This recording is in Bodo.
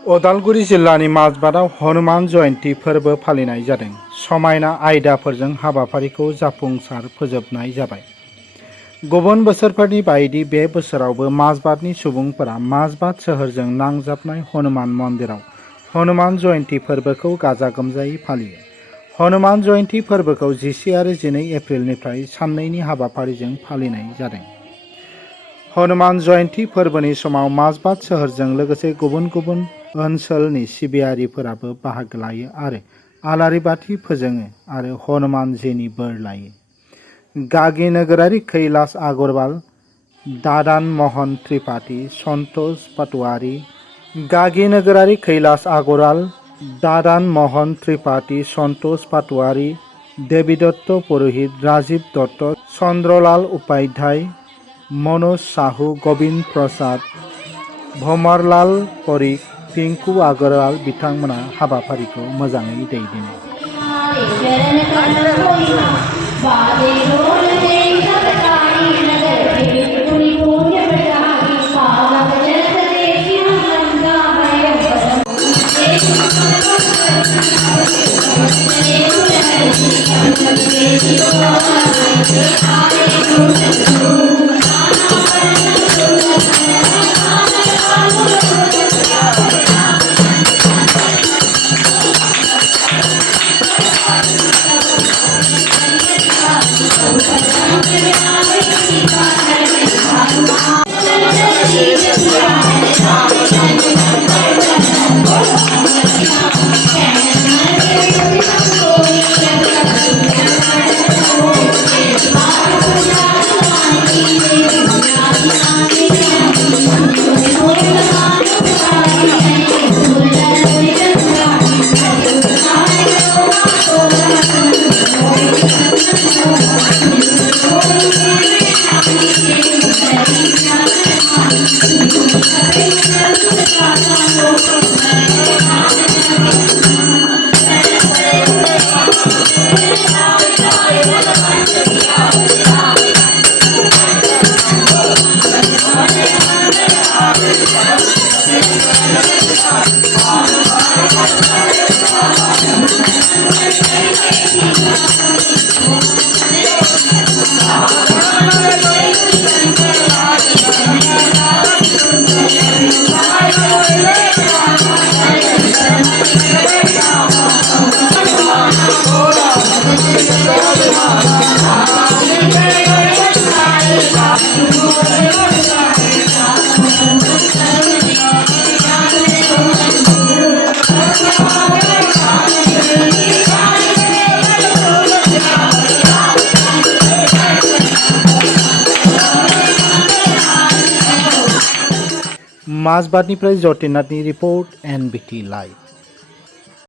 उदालगुरि जिल्लानि माजबादआव हनुमान जयन्ती फोरबो फालिनाय जादों। समायना आयदाफोरजों हाबाफारिखौ जाफुंसार फोजोबनाय जाबाय। गुबुन बोसोरफोरनि बायदि बे बोसोरावबो माजबादनि सुबुंफोरा माजबाद सोहोरजों नांजाबनाय हनुमान मन्दिराव हनुमान जयन्ती फोरबोखौ गाजा गोमजायै फालियो। हनुमान जयन्ती फोरबोखौ 10 आरो 12 एप्रिलनिफ्राय साननैनि हाबाफारिजों फालिनाय जादों। हनुमान जयन्ती फोरबोनि समाव माजबाद सोहोरजों लोगोसे गुबुन गुबुन ओनसोलनि सिबियारिफोराबो बाहागो लायो आरो आलारि बाथि फोजोङो आरो हनुमानजीनि बोर लायो। गागि नोगोरारि कैलाश आगरवाल, दादान मोहन त्रिपाठी, सन्तोष पाटवारी, गागि नोगोरारि कैलाश आगरवाल, दादान मोहन त्रिपाठी, सन्तोष पाटवारी, देवीदत्त पुरोहित, राजीव दत्त, चंद्रलाल उपाध्याय, मनोज साहू, गोविंद प्रसाद, भमरलाल परिक, पिंकु अग्रवाल बिथांमोना हाबाफारिखौ मोजाङै दैदेनो। माजबादनिफ्राय जतिनाथनि रिपर्ट, NBT लाइव।